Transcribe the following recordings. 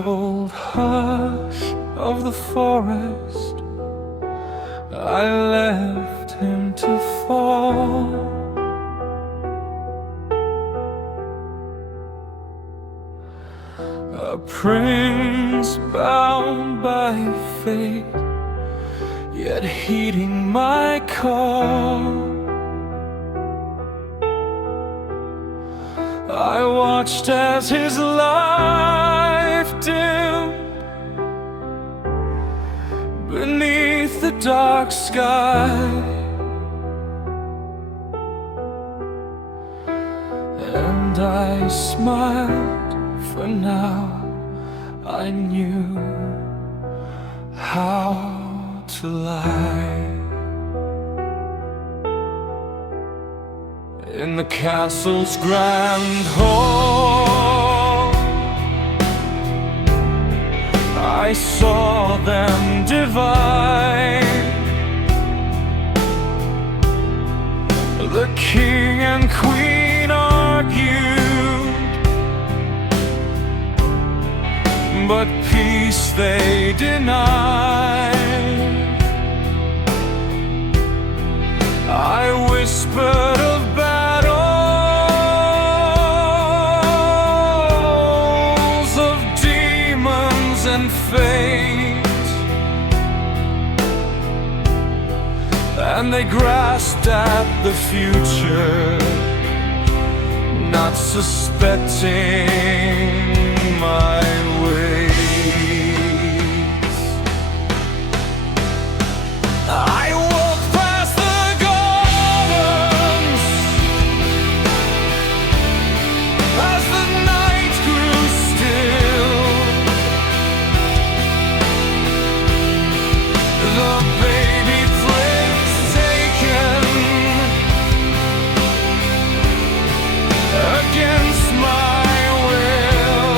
cold hush of the forest, I left him to fall. A prince bound by fate, yet heeding my call. I watched as his life dimmed beneath the dark sky, and I smiled, for now I knew how to lie. In the castle's grand hall, I saw them divide. The king and queen argued, but peace they denied. I whispered of battles, of demons and fate, and they grasped at the future, not suspecting my ways. I walked past the gardens as the night grew still. The baby prince taken against my will.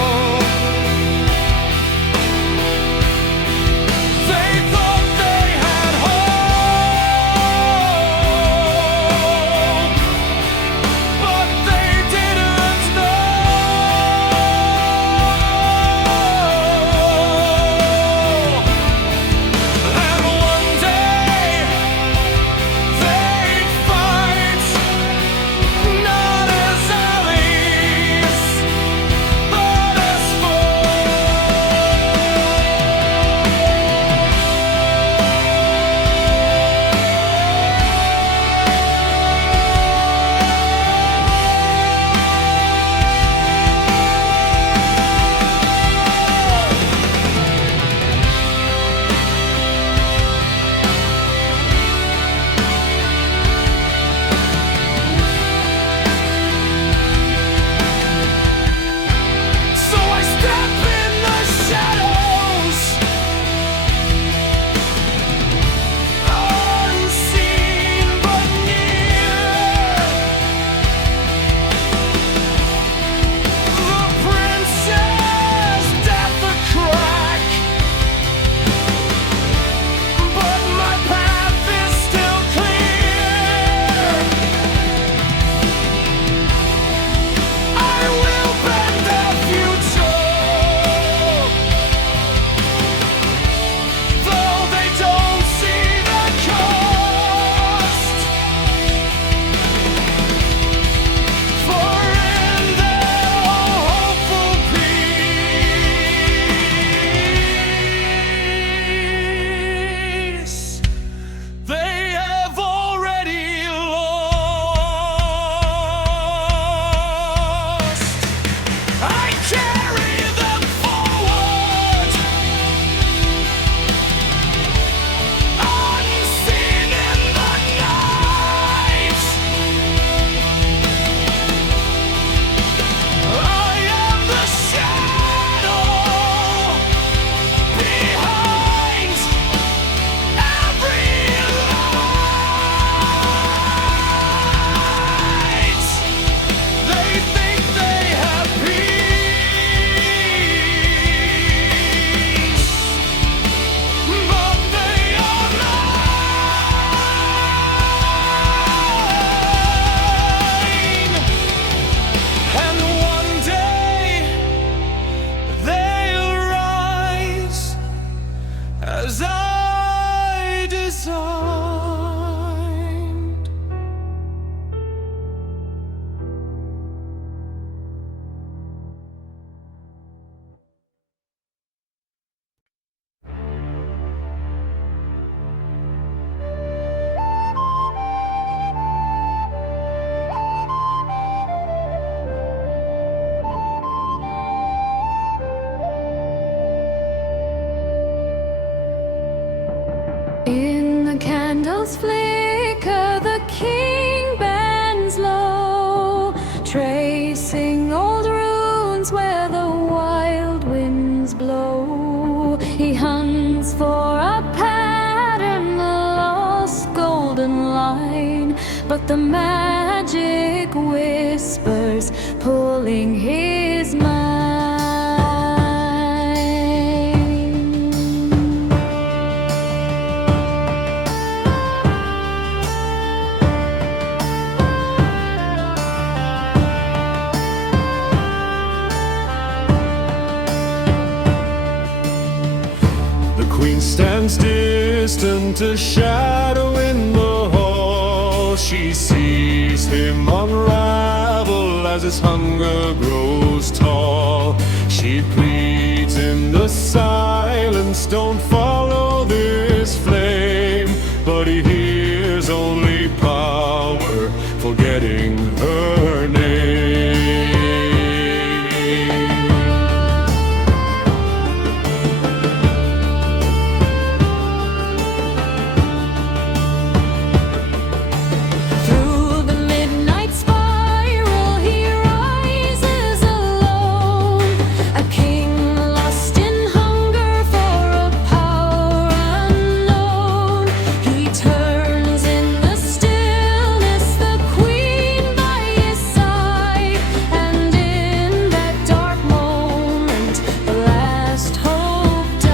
In the candle's flicker, the king bends low, tracing old runes where the wild winds blow. He hunts for a pattern, the lost golden line, but the magic whispers pulling his mind. The queen stands distant, a shadow in the hall. She sees him unravel as his hunger grows tall. She pleads in the silence, don't follow this flame. But he hears only power, forgetting her name. Through the midnight spiral he rises alone, a king lost in hunger for a power unknown. He turns in the stillness, the queen by his side, and in that dark moment the last hope died.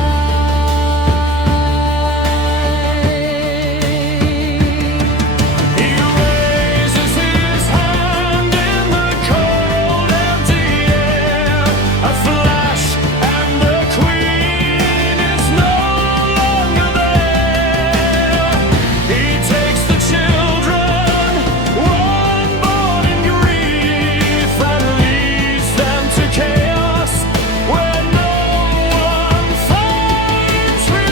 He raises his hand in the cold, empty air. A flash, and the queen is no longer there. He takes the children, one born in grief, and leads them to chaos where no one finds relief.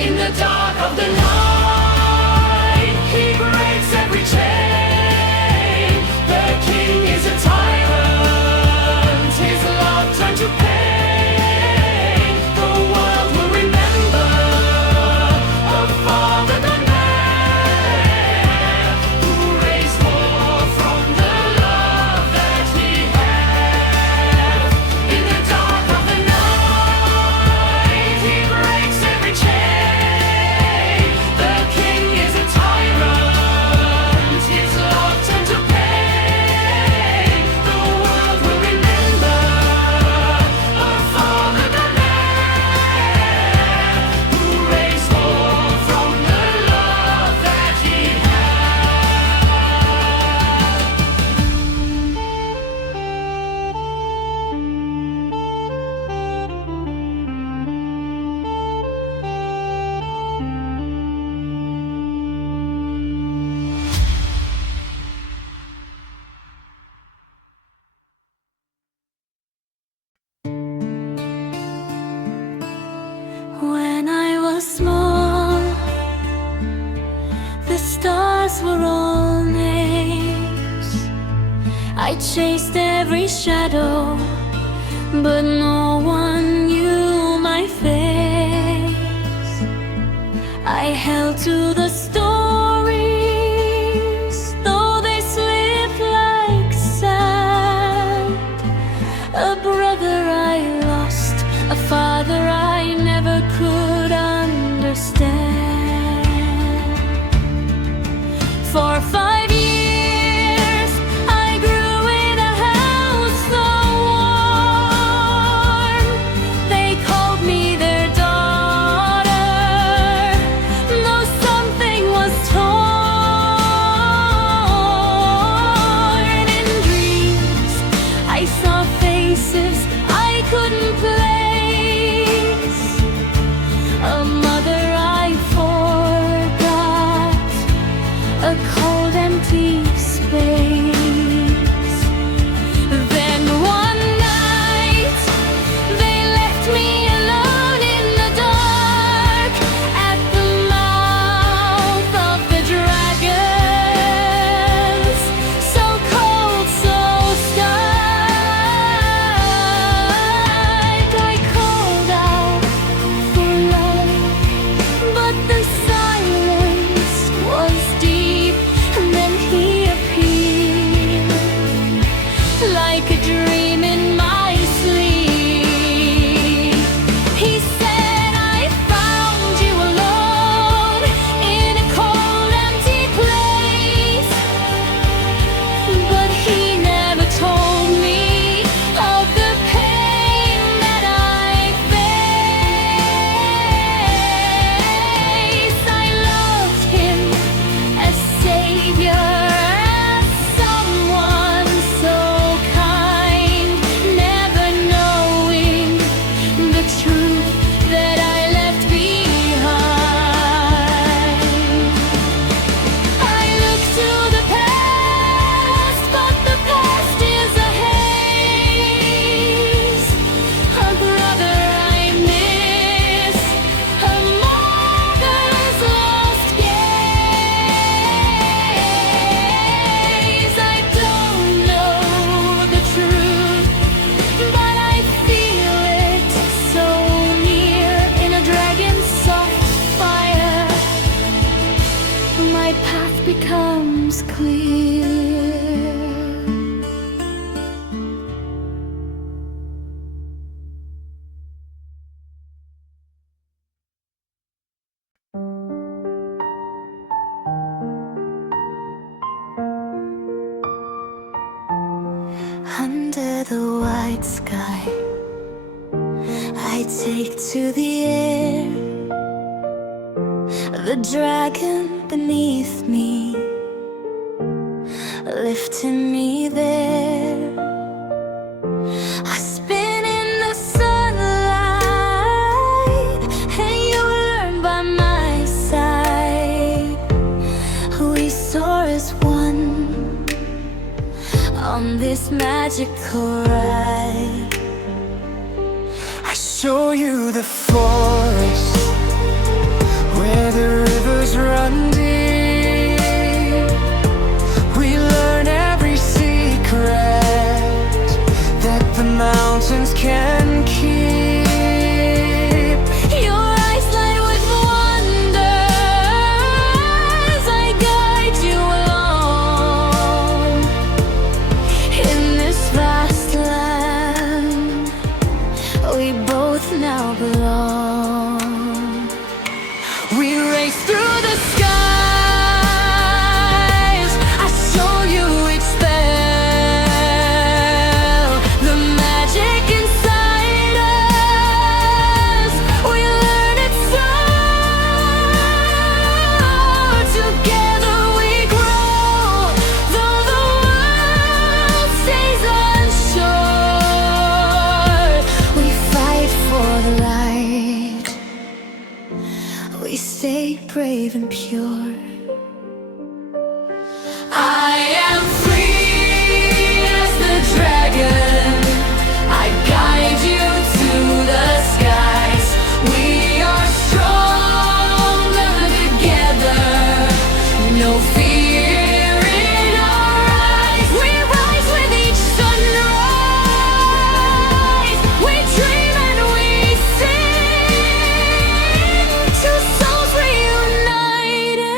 In the dark of the night, he breaks every chain. The king is a tyrant, his love turned to pain. The world will remember a father gone mad, who raised more from the love that he had. In the dark of the night, he breaks every chain. The king is a tyrant, his love turned to pain. The world will remember a father gone mad, who raised more from the love that he When I was small, the stars were all names. I chased every shadow, but no one knew my face. I held to the stories, though they slipped like sand. A brother I lost, a father I never could understand. For 5 years I grew in a house so warm. They called me their daughter, though something Under the white sky, I take to the air the dragon beneath me, lifting me there. I spin in the sunlight, and you learn by my side. We soar as one on this magical ride. I show you the forest where the rivers run deep. We learn every secret that the mountains can keep. Your eyes light with wonder as I guide you along in this vast land we both now belong. We race through the skies. I show you each spell, the magic inside us. We learn it so. Together we grow, though the world stays unsure. We fight for the light. We stay brave and pure. I am free as the dragon. I guide you to the skies. We are stronger together. No fear in our eyes. We rise with each sunrise. We dream and we sing. Two souls reunited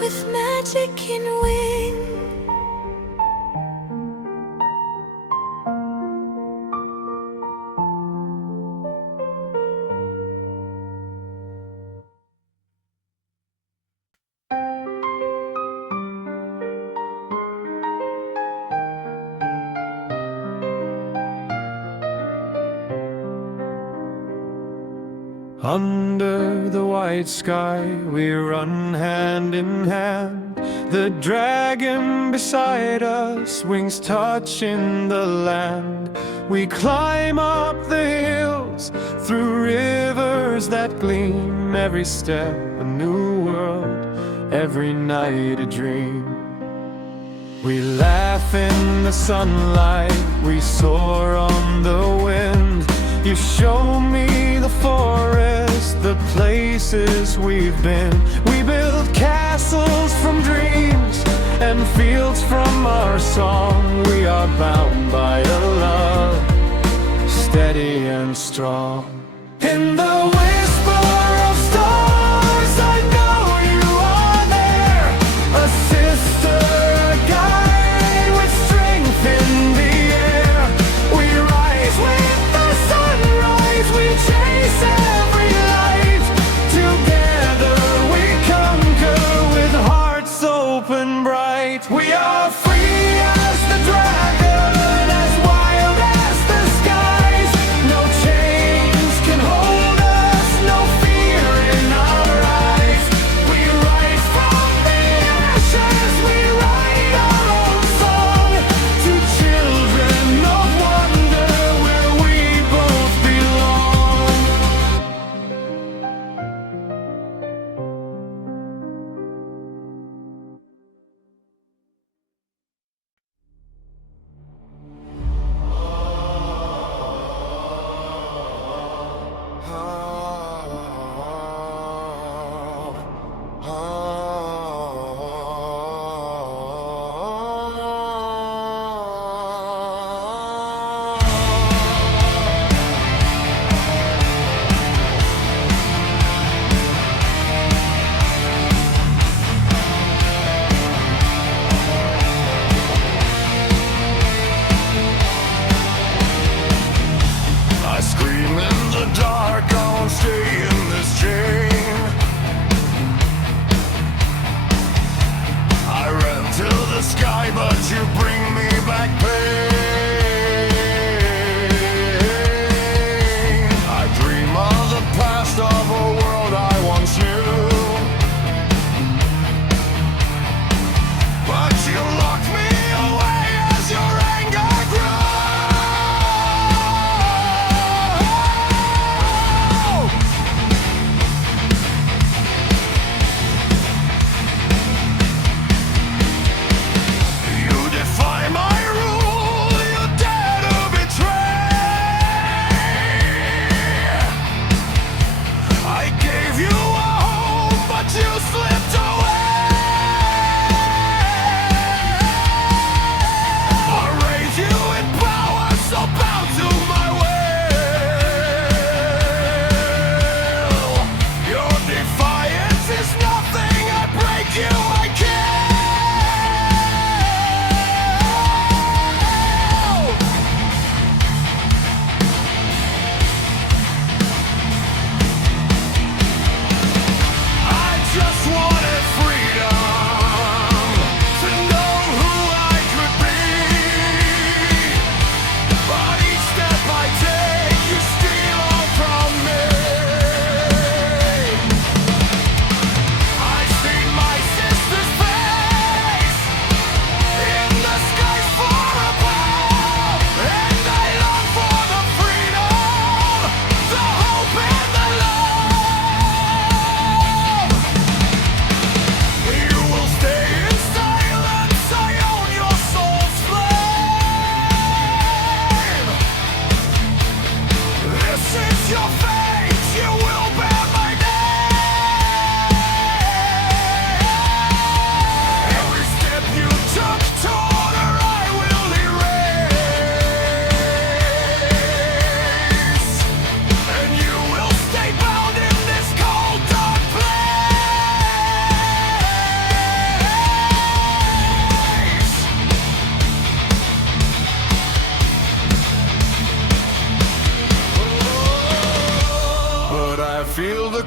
with magic in wing. Under the white sky, we run hand in hand. The dragon beside us, wings touching the land. We climb up the hills, through rivers that gleam. Every step a new world, every night a dream. We laugh in the sunlight, we soar on the wind. You show me the forest, the places we've been. We build castles from dreams and fields from our song. We are bound by a love, steady and strong. In the whisper of stars, I know you are there. A sister, a guide with strength in the air. We rise with the sunrise, we chase every light. Together we conquer with hearts open bright. We are free as the dragon, as wild as the skies. No chains can hold us, no fear in our eyes. We rise from the ashes, we write our own song. To children of wonder, where we both belong. I scream in the dark, I won't stay in this chain. I run to the sky, but you bring me back.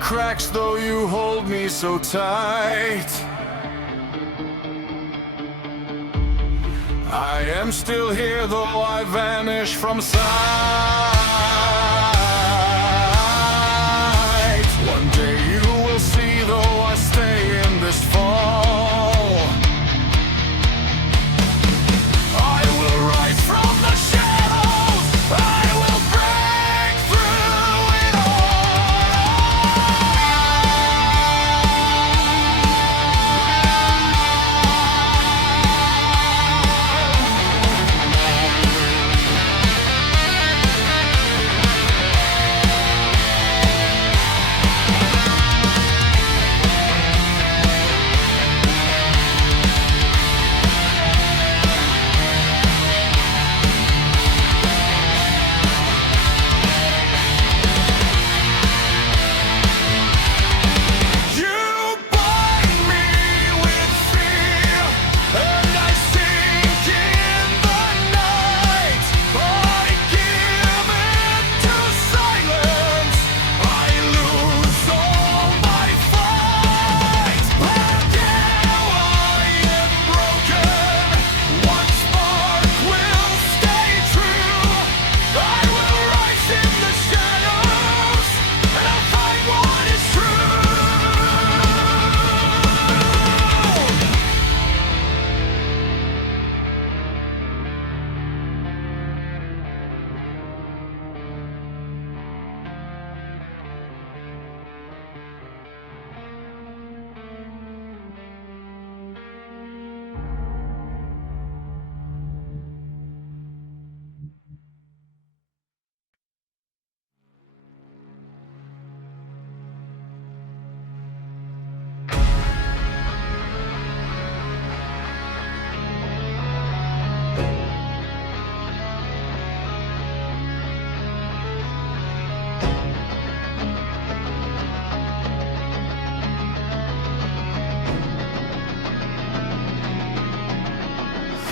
cracks, though you hold me so tight. I am still here, though I vanish from sight. One day you will see, though I stay in this fall, I will rise from the shadows. I will break through it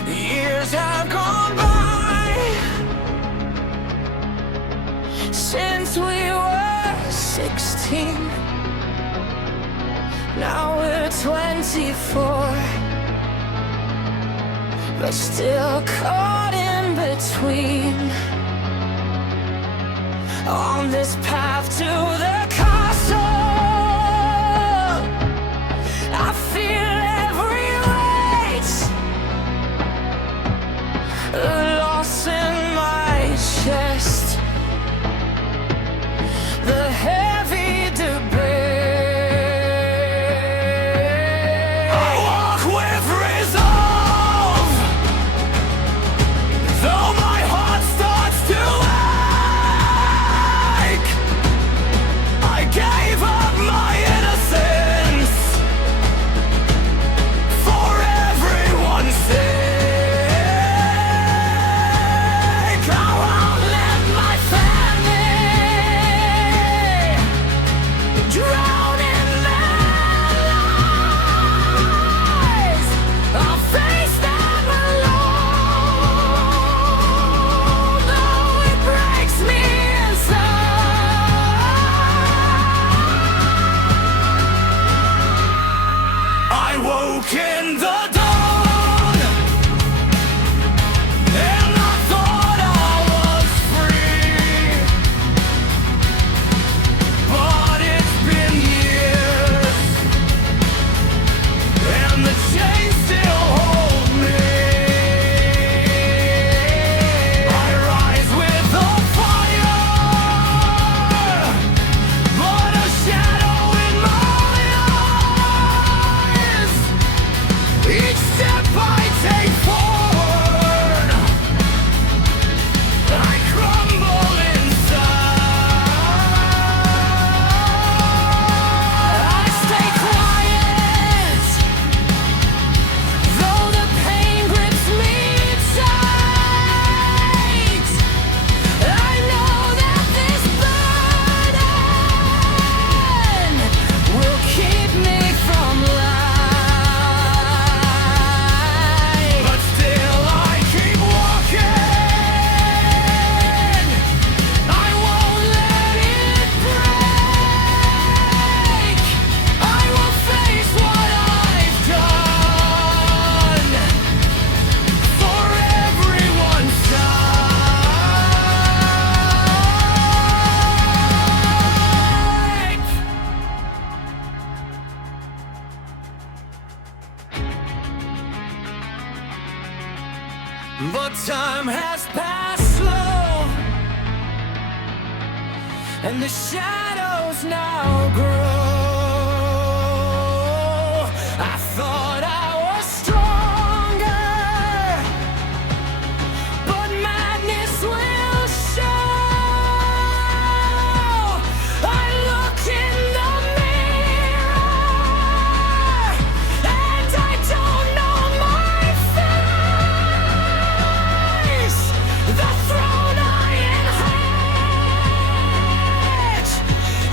Years have gone by since we were 16. Now we're 24, but still caught in between. On this path to the castle, I feel every weight, loss in my chest, the heavy debate. I walk with resolve, though my heart starts to ache. I gave up my innocence for everyone's sake. But time has passed slow, and the shadows now grow. I thought I was stronger, but madness will show. I looked in the mirror, and I don't know my face. The throne I inherit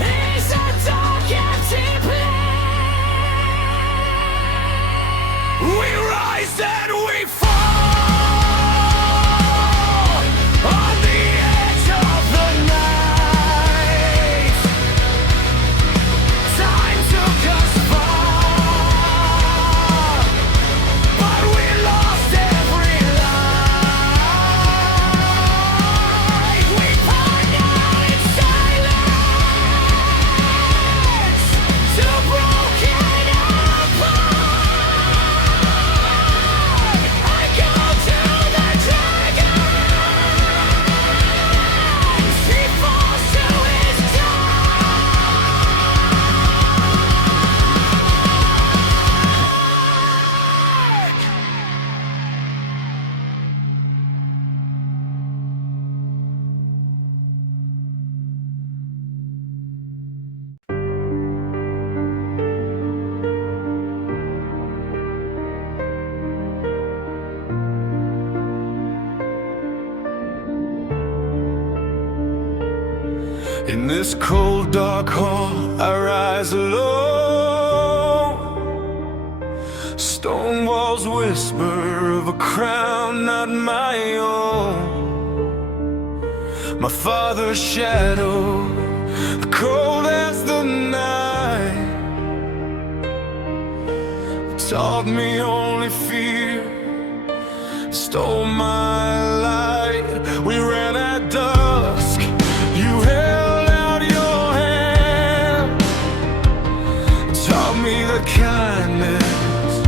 is a dark, empty place. We rise and we fall on the edge of the night. Time took us far, but we lost every light. We poured out in silence to broken apart. I go to the dragon. He falls to his In this cold, dark hall, I rise alone. Stone walls whisper of a crown not my own. My father's shadow, cold as the night, taught me only fear, stole my light. We ran at dusk, you held out your hand, taught me that kindness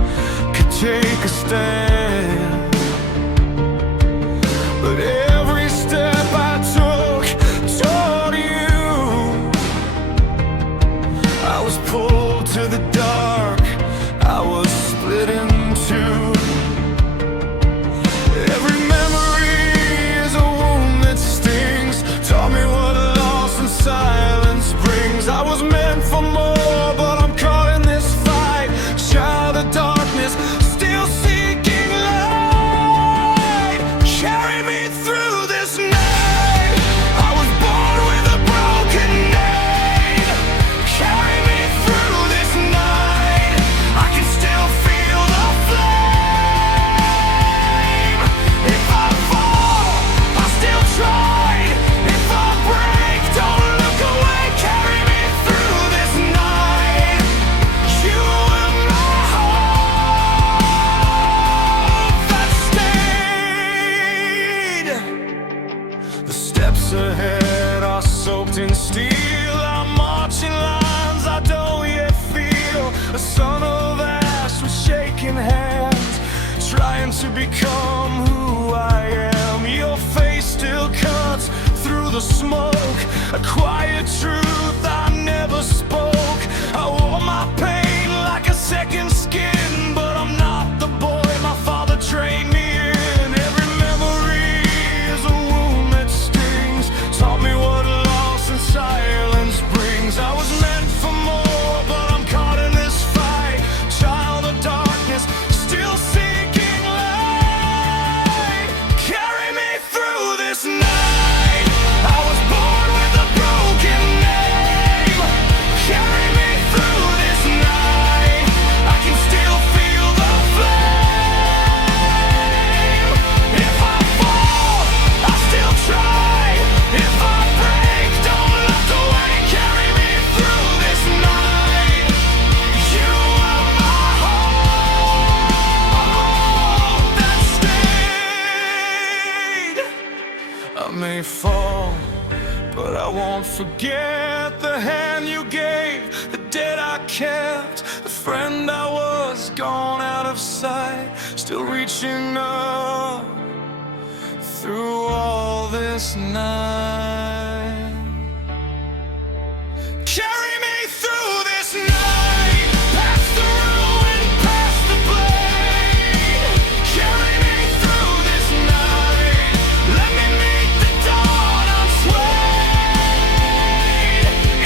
could take a stand. But every step I took toward you, I was pulled to the dark, I was split in two. Every memory is a wound that stings, taught me what loss and silence brings. I was meant for more, but I'm caught in this fight, child of darkness, still seeking light. Carry me through this night. I was born with a broken name. Carry me through this night. I can still feel the flame. If I fall, I still try. If I break, don't look away. Carry me through this night. You are my hope that stayed. The steps ahead are soaked in steel. I'm marching lines I don't yet feel. A son of ash with shaking hands, trying to become who I am. Your face still cuts through the smoke, a quiet truth I never spoke. I wore my pain like a second skin, but I'm not the boy my father trained me in. Every memory is a wound that stings, taught me what loss and silence brings. I was meant for more, but I'm caught in this fight, child of darkness, still seeking light. Carry me through this night. I was born with a broken name. Carry me through this night. I can still feel the flame. If I fall, I still try. If I break, don't look away. Carry me through this night. You are my hope that stayed. I may fall, but I won't forget the hand you gave, the debt I kept, the friend I was, gone out of sight, still reaching up this night. Carry me through this night, past the ruin, past the blade. Carry me through this night, let me meet the dawn unswayed.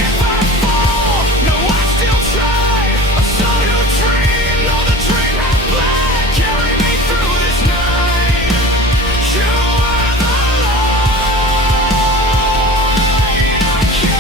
If I fall, no, I still try. A son who dreamed, though the dream had bled. Carry me through this night, you are the light I kept.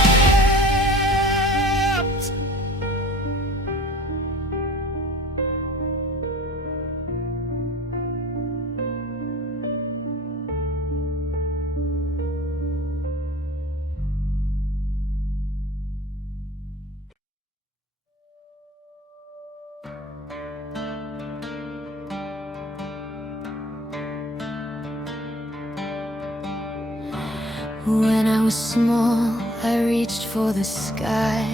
When I was small, I reached for the sky.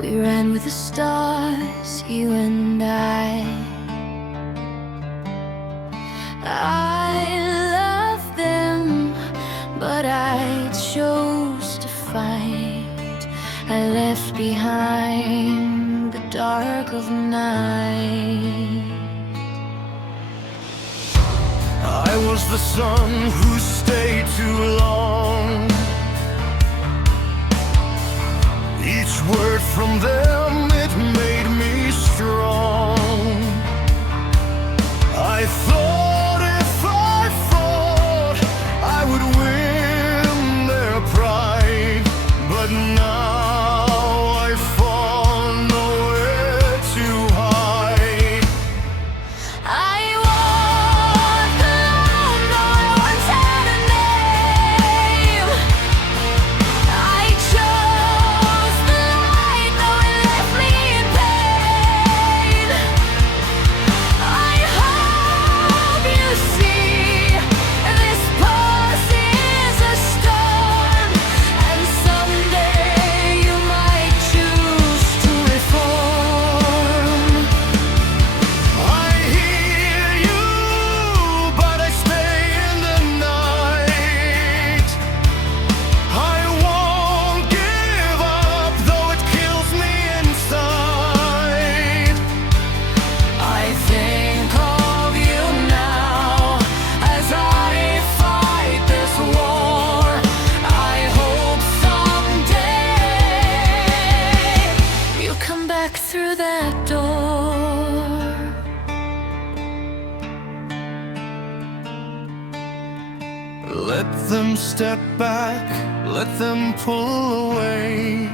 We ran with the stars, you and I. I love them, but I chose to fight. I left behind the dark of night. I was the son who stayed too long. Each word from them, it made me strong. I thought if I fought, I would win their pride. But now I fall nowhere to hide. I walk alone, though I once had a name. I chose the light, though it left me in pain. I hope you see this pulse is a storm, and someday you might choose to reform. I hear you, but I stay in the night. I won't give up, though it kills me inside. I think of you now as I fight this war. I hope someday You come back through that door. let them step back, let them pull away.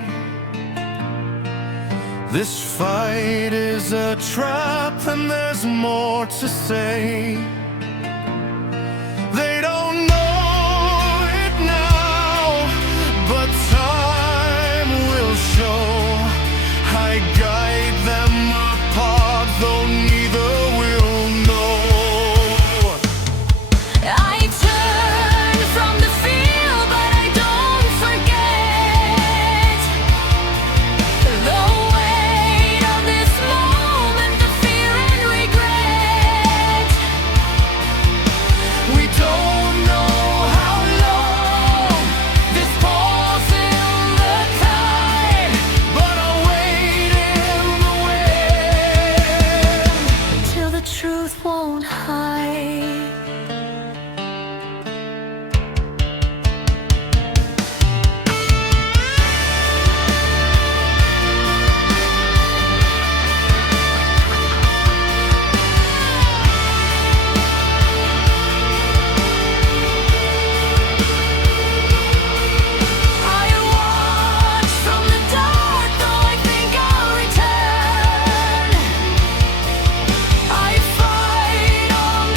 This fight is a trap, and there's more to say. They don't know it now, but time will show. I guide them apart, though neither will know. I turn from the field, but I don't forget the weight of this moment, the fear and regret. We don't know how long this pulse in the tide, but I'll wait in the wind. Till the truth won't hide. I watch from the dark, though I think I'll return. I fight all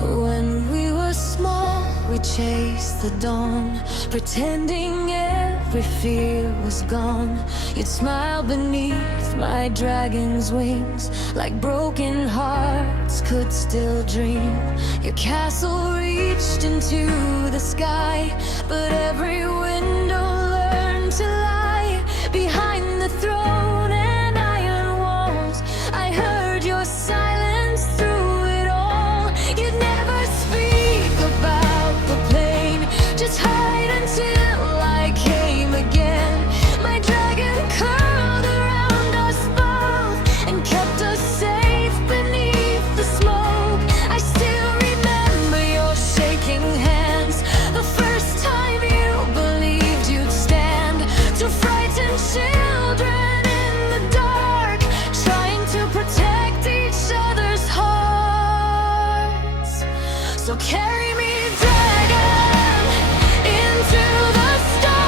When we were small, we chased the dawn, pretending every fear was gone. You'd smile beneath my dragon's wings, like broken hearts could still dream. Your castle reached into the sky, but every window learned to lie. Behind the throne and iron walls, I heard your silence through it all. You'd never speak about the pain, just hide until I came again. My dragon curled around us both and kept us safe beneath the smoke. I still remember your shaking hands, the first time you believed you'd stand to frighten children in the dark, trying to protect each other's hearts. So carry me, dragon, into the storm,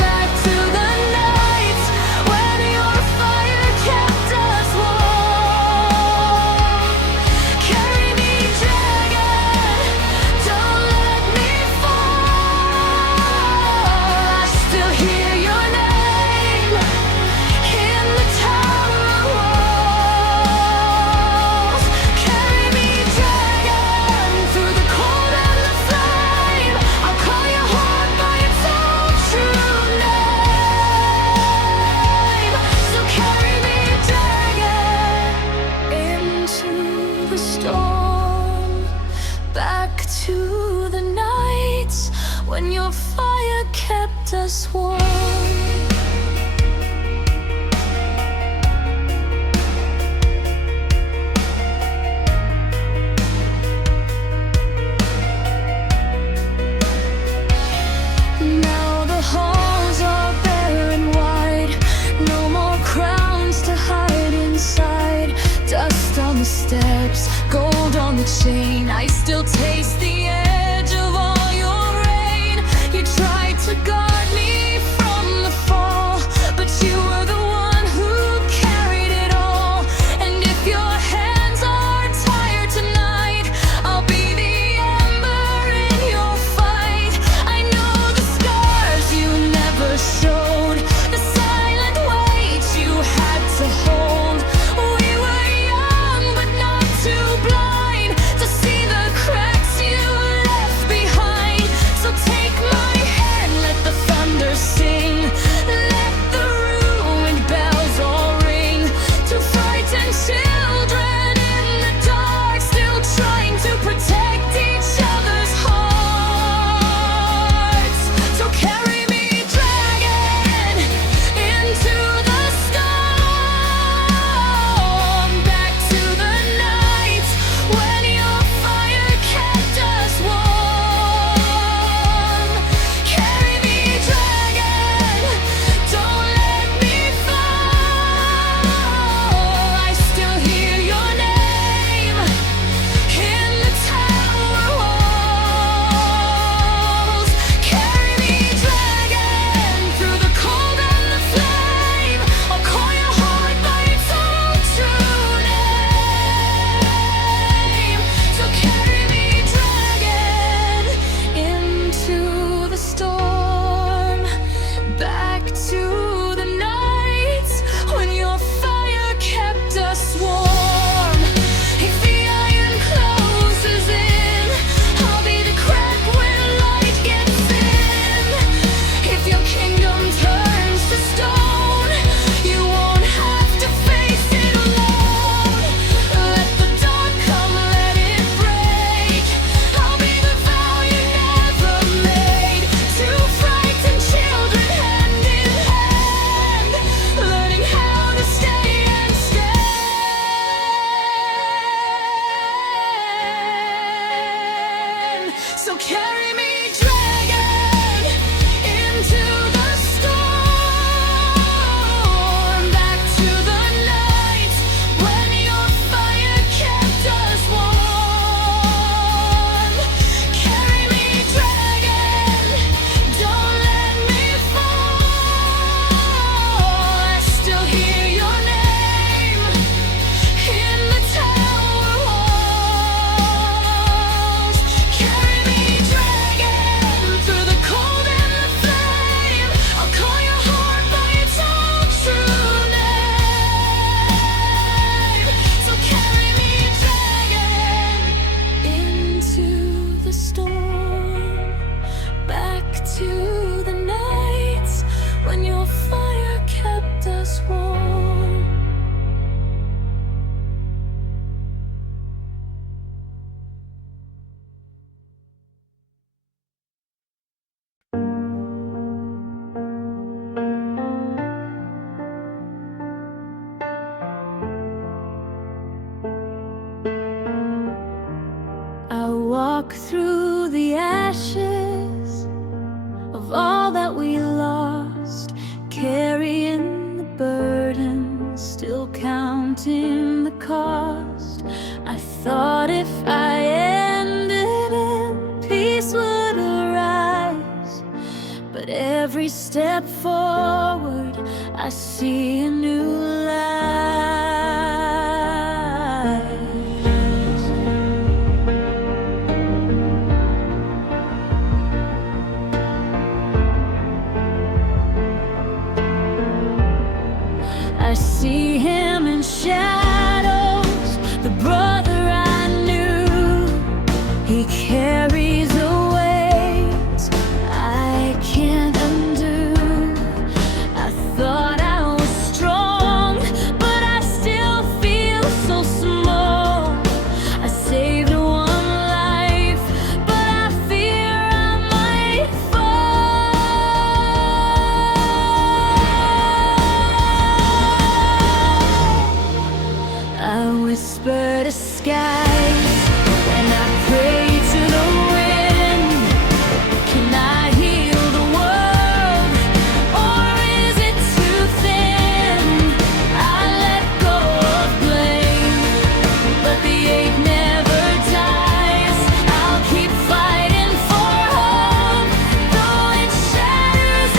back to the nights when your fire kept us warm. Carry me, dragon, don't let me fall. I still hear your name in the tower walls. Carry me, dragon, through the cold and the flame. I'll call your heart by its own true name. So carry me, dragon, into the storm, back to the nights when your fire kept us warm. Now the halls are bare and wide, no more crowns to hide inside. Dust on the steps, gold on the chain. I still taste the edge of all your rain. You tried to guard me from the fall, but you were the one who carried it all. And if your hands are tired tonight, I'll be the ember in your fight. I know the scars you never showed, the silent weight you had to hold. We were young but not too blind to see the cracks you every step forward, I see a new light. I see him in shadows, the brother I knew. He carries a weight I can't undo. I thought I was strong, but I still feel so small. I saved one life, but I fear I might fall. I whisper to skies and I pray to the wind. Can I heal the world, or is it too thin? I let go of blame, but the ache never dies. I'll keep fighting for hope, though it shatters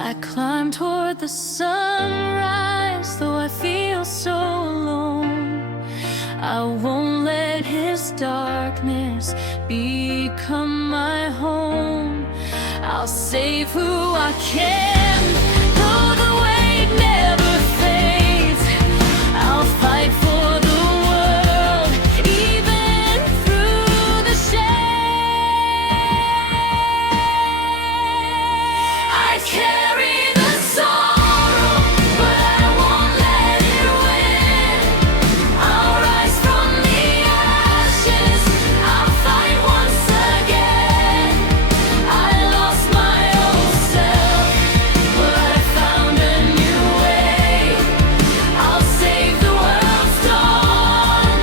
I climb toward the sunrise, though I feel so alone. I won't let his darkness become my home. I'll save who I can, though the weight never fades. I'll fight for the world, even through the shade. I carry the sorrow, but I won't let it win. I'll rise from the ashes, I'll fight once again. I lost my old self, but I found a new way. I'll save the world's dawn,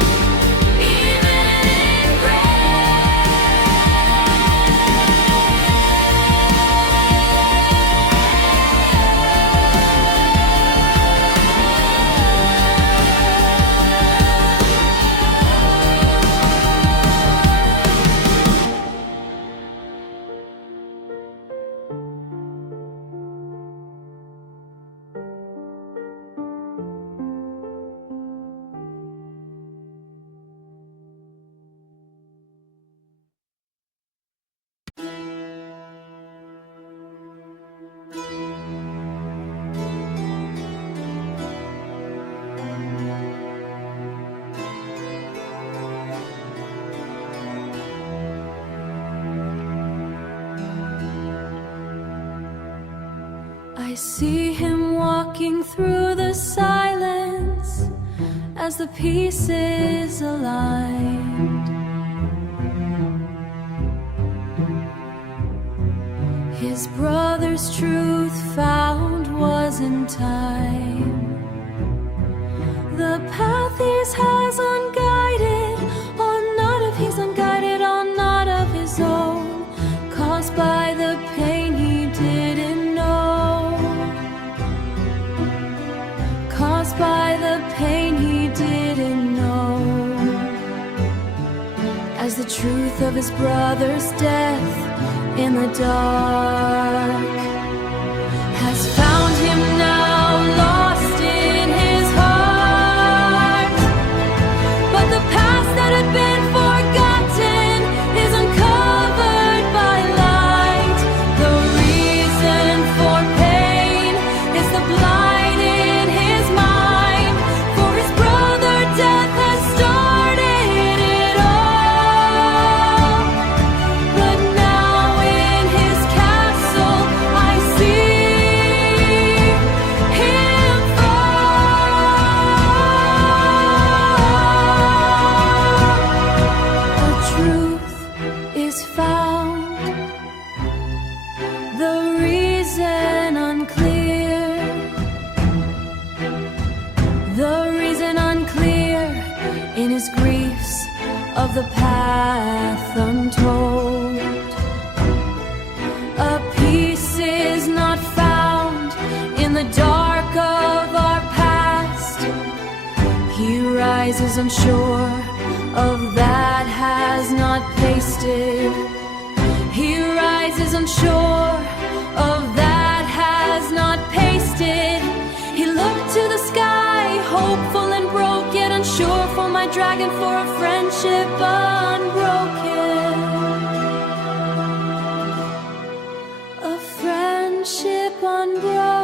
even in I see him walking through the silence as the pieces aligned. His brother's truth found was in time. The path he's has unguided, he's unguided on not of his own, caused by the pain he didn't know, caused by the pain he didn't know. As the truth of his brother's death in the dark has found him now, lost in his heart. But the past that had been forgotten is uncovered by light. The reason for pain is the blight in his mind, for his brother death has started it all. But now in his castle I see the path untold. A peace is not found in the dark of our past. He rises unsure of that has not tasted. He rises unsure of that has not pasted. He looked to the sky, hopeful and broke, yet unsure for my dragon, for a friendship unbroken. A friendship unbroken.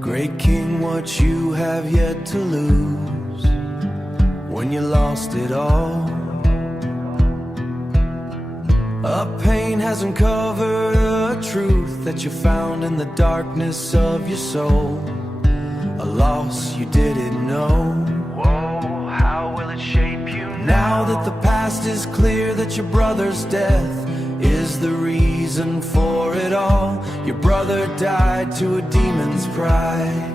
Great King, what you have yet to lose when you lost it all. A pain hasn't covered a truth that you found in the darkness of your soul. A loss you didn't know. Whoa, how will it shape you now that the past is clear, that your brother's death is the reason for it all? Your brother died to a demon's pride.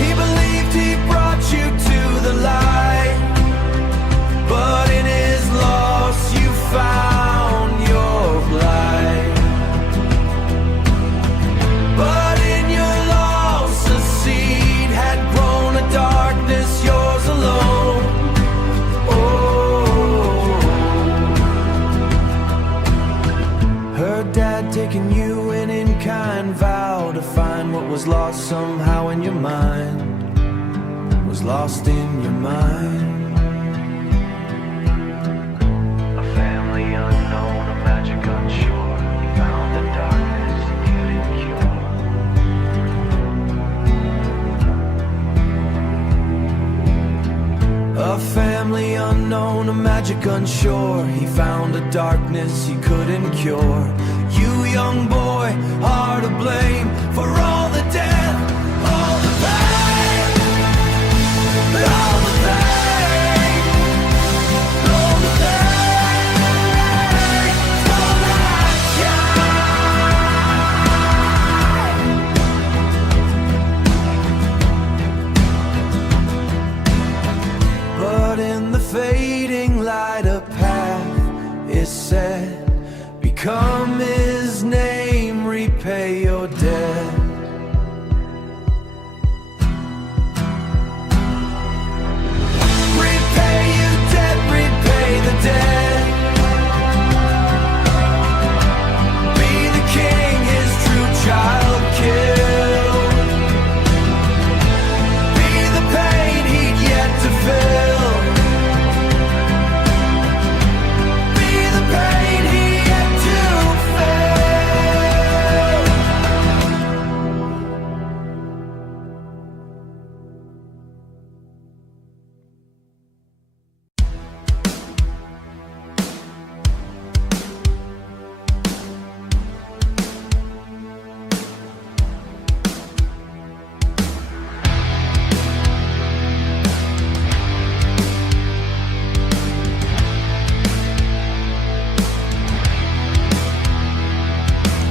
He believed he brought you to the light, but in his loss you found your blight. But in your loss a seed had grown, a darkness yours alone. Her dad taking you an in-kind vow to find what was lost somehow in your mind, was lost in your mind. A family unknown, a magic unsure, he found the darkness he couldn't cure. A family unknown, a magic unsure, he found a darkness he couldn't cure. You young boy are to blame for all the death, all the pain, all the pain, all the pain, all that shine. But in the fading light a path is set. Become his name, repay your debt. Repay your debt, repay the debt. Be the king his true child killed. Be the pain he'd yet to fill. Be the pain he yet to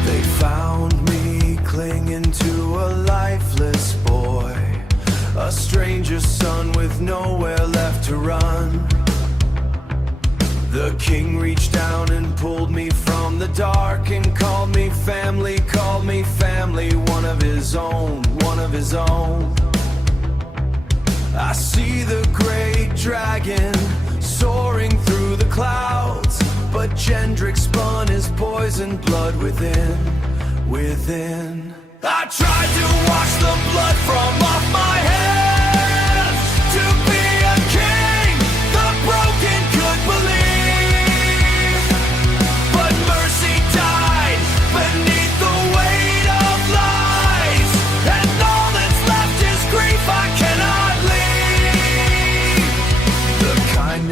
They found me clinging to a lifeless boy, a stranger's son with nowhere left to run. The king reached down and pulled me from the dark and called me family, one of his own, one of his own. I see the great dragon soaring through the clouds, but Gendrick spun his poison blood within, within. I tried to wash the blood from off my hands, to be a king the broken could believe, but mercy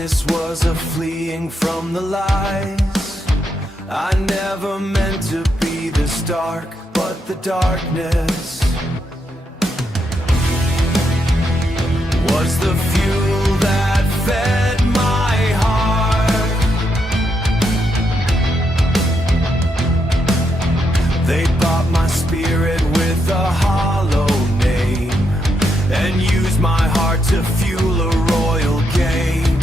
darkness was a fleeing from the lies. I never meant to be this dark, but the darkness was the fuel that fed my heart. They bought my spirit with a hollow name and used my heart to fuel a royal game.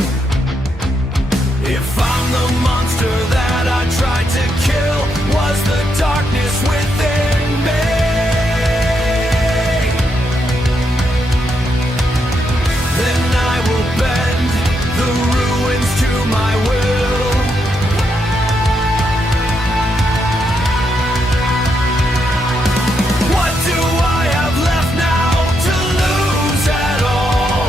If I'm the monster that I tried to kill, was the darkness within me, then I will bend the ruins to my will. What do I have left now to lose at all,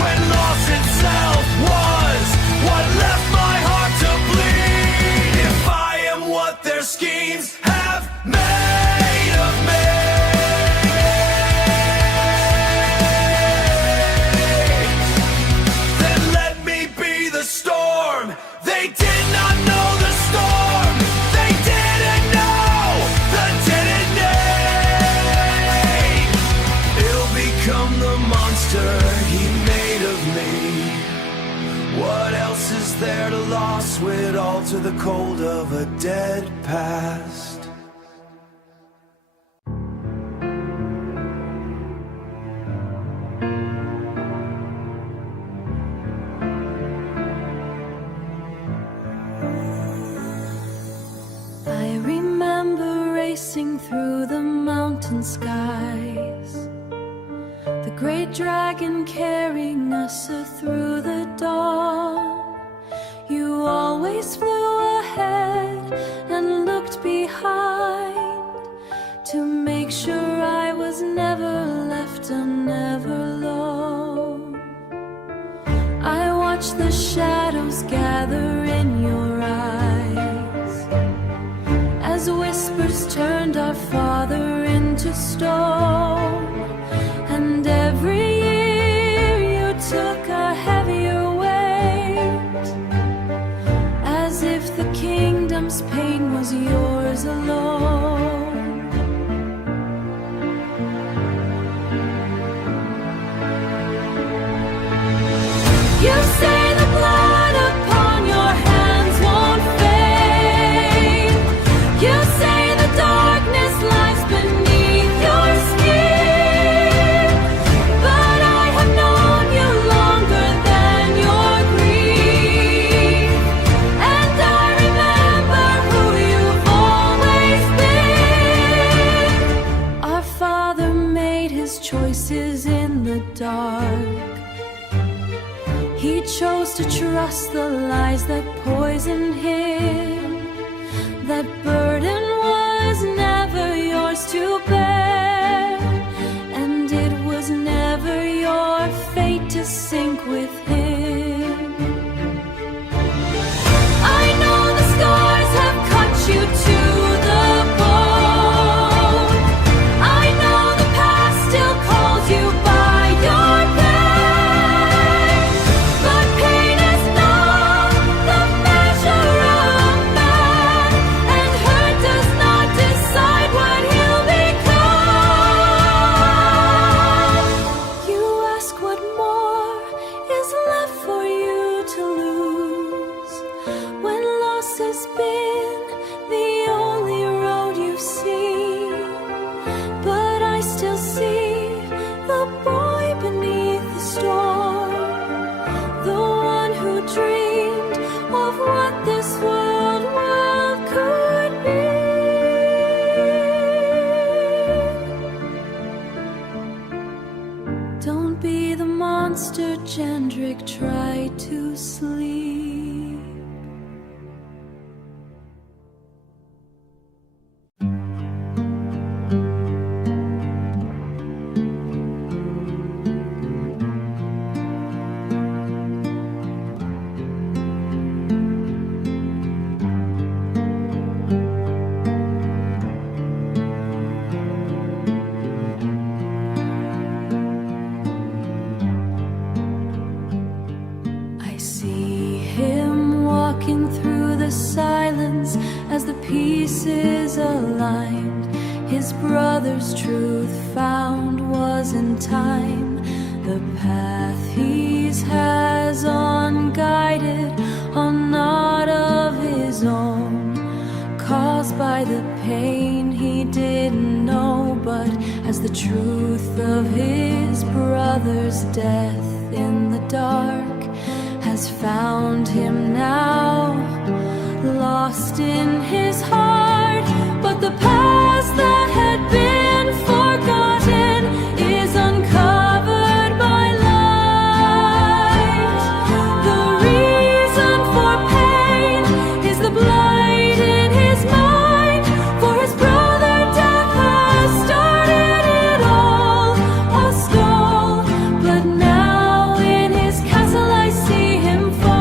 when loss itself was what left my heart to bleed? If I am what their schemes have made of me, then let me be the storm. They did not know the storm. They didn't know the didn't name. It'll become the monster he made of me. What else is there to loss would alter the cold of a dead past? I remember racing through the mountain skies, the great dragon carrying us through the dawn. You always flew ahead and looked behind to make sure I was never left and never alone. I watched the shadows gather in your eyes as whispers turned our father into stone. And every year you took a heavier weight, as if the kingdom's pain was yours alone. You say the blood upon your hands won't fade. You say the darkness lies beneath your skin. But I have known you longer than your grief, and I remember who you've always been. Our father made his choices in the dark. He chose to trust the lies that poisoned him. That burden was never yours to bear, and it was never your fate to sink with him. I know the scars have cut you to the bone. I know the past still calls you by your name. But pain is not the measure of man, and hurt does not decide what he'll become. You ask what more is left for you to lose, when loss has been the only road you've seen. But I still see the boy beneath the storm, the one who dreamed of what this world could be. Don't be the monster, Jendrik, try to sleep. I see looking through the silence as the pieces aligned. His brother's truth found was in time. The path he has unguided, on not of his own, caused by the pain he didn't know, but as the truth of his brother's death in the dark has found him now, lost in his heart. But the past that had been forgotten is uncovered by light. The reason for pain is the blight in his mind, for his brother death has started it all, a stall. But now in his castle I see him fall.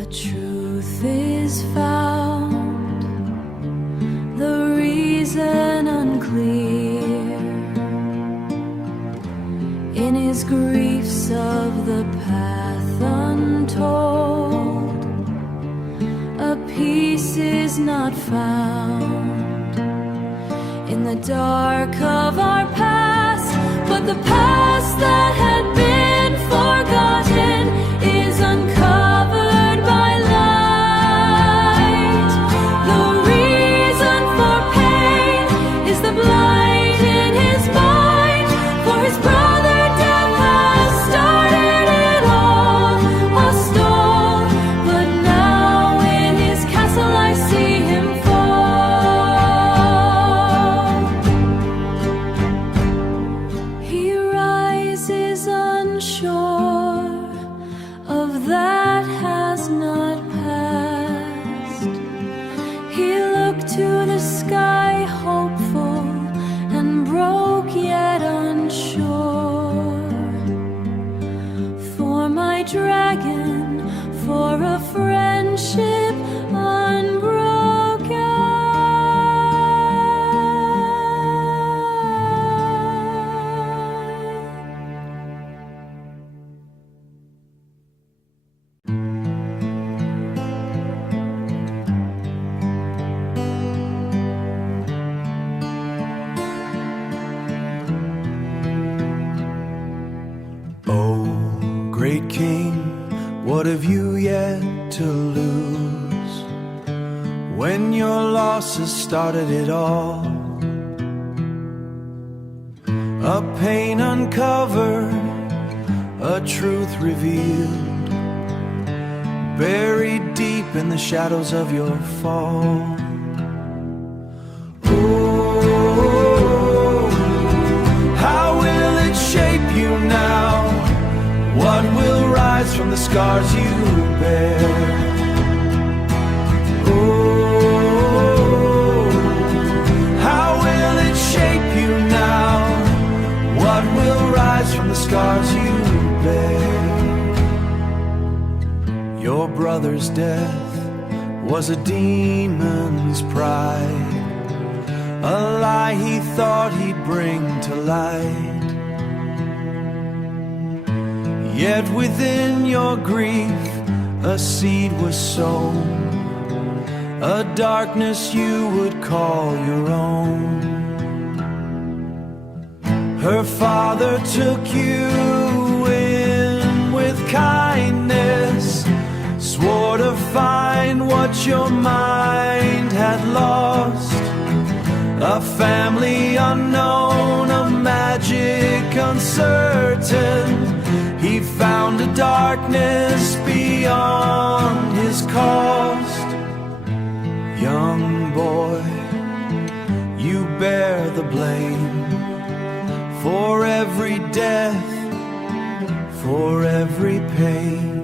A truth is found, the reason unclear, in his griefs of the path untold. A peace is not found in the dark of our past, but the past that had been forgotten is uncovered by light. The reason for pain is the blight in his mind, for his brother death has started it all, a stall. But now in his castle I see him fall. He rises unsure of that has not passed. He looked to the sky hopeful and broke yet unsure. For my dragon, for a friendship Oh, great King, what have you yet to lose? When your losses started it all, a pain uncovered, a truth revealed, buried deep in the shadows of your fall. Oh, how will it shape you now? What will rise from the scars you bear? Oh, how will it shape you now? What will rise from the scars you bear? Your brother's death was a demon's pride, a lie he thought he'd bring to light. Yet within your grief a seed was sown, a darkness you would call your own. Her father took you in with kindness, swore to find what your mind had lost. A family unknown, a magic uncertain. He found a darkness beyond his cost. Young boy, you bear the blame for every death, for every pain.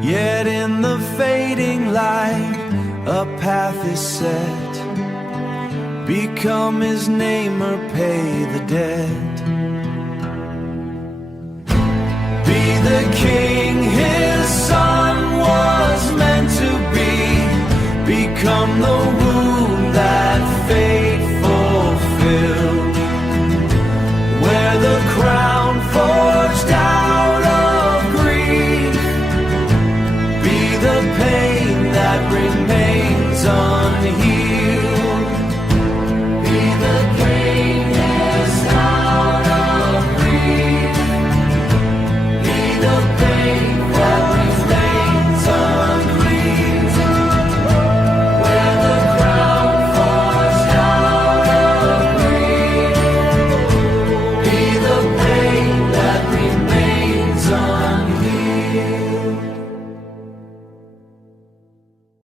Yet in the fading light a path is set. Become his name or pay the debt. Be the king his son was meant to be. Become the wound that fate fulfilled. Wear the crown forged out hear